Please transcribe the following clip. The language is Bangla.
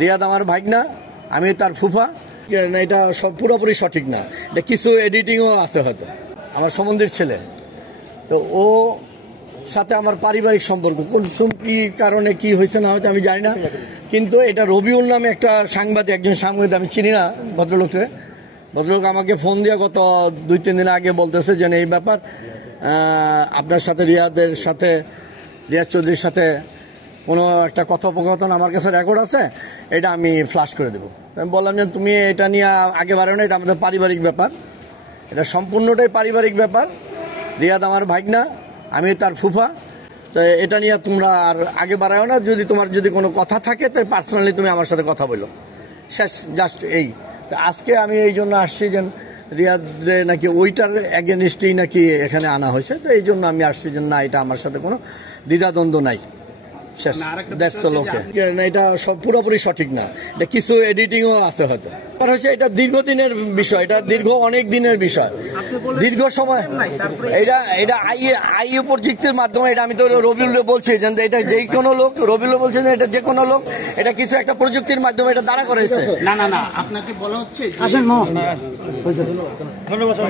রিয়াদ আমার ভাগনা, আমি তার ফুফা। এটা সব পুরোপুরি সঠিক না, এটা কিছু এডিটিংও আছে হয়তো। আমার সম্বন্ধীর ছেলে, তো ও সাথে আমার পারিবারিক সম্পর্ক কোন কি কারণে কি হয়েছে না হয়তো আমি জানি না, কিন্তু এটা রবিউল নামে একটা সাংবাদিক, একজন সাংবাদিক, আমি চিনি না ভদ্রলোককে। ভদ্রলোক আমাকে ফোন দিয়ে গত 2-3 দিন আগে বলতেছে যে এই ব্যাপার আপনার সাথে রিয়াদ চৌধুরীর সাথে কোনো একটা কথোপকথন আমার কাছে রেকর্ড আছে, এটা আমি ফ্লাশ করে দেবো। আমি বললাম যে তুমি এটা নিয়ে আগে বাড়ো না, এটা আমাদের পারিবারিক ব্যাপার, এটা সম্পূর্ণটাই পারিবারিক ব্যাপার। রিয়াদ আমার ভাগনা, আমি তার ফুফা, তো এটা নিয়ে তোমরা আর আগে বাড়াও না। তোমার যদি কোনো কথা থাকে তাই পার্সোনালি তুমি আমার সাথে কথা বলো, শেষ, জাস্ট এই। আজকে আমি এই জন্য আসছি যে রিয়াদে নাকি ওইটার এগেনস্টেই নাকি এখানে আনা হয়েছে, তো এই জন্য আমি আসছি যে না, এটা আমার সাথে কোনো দ্বিধাদ্বন্দ্ব নাই, শেষ, দ্যাটস অল ওকে। এটা সব পুরোপুরি সঠিক না, এটা কিছু এডিটিংও আছে হয়তো। এটা দীর্ঘদিনের বিষয়, এটা অনেক দিনের বিষয়, দীর্ঘ সময়। এটা আইএ প্রযুক্তির মাধ্যমে, এটা আমি তো রবিউল বলছি যে এটা যে কোনো লোক, রবিউল বলছে যে এটা যে কোনো লোক, এটা কিছু একটা প্রযুক্তির মাধ্যমে এটা দাঁড়া করেছে। না আপনাকে বলা হচ্ছে।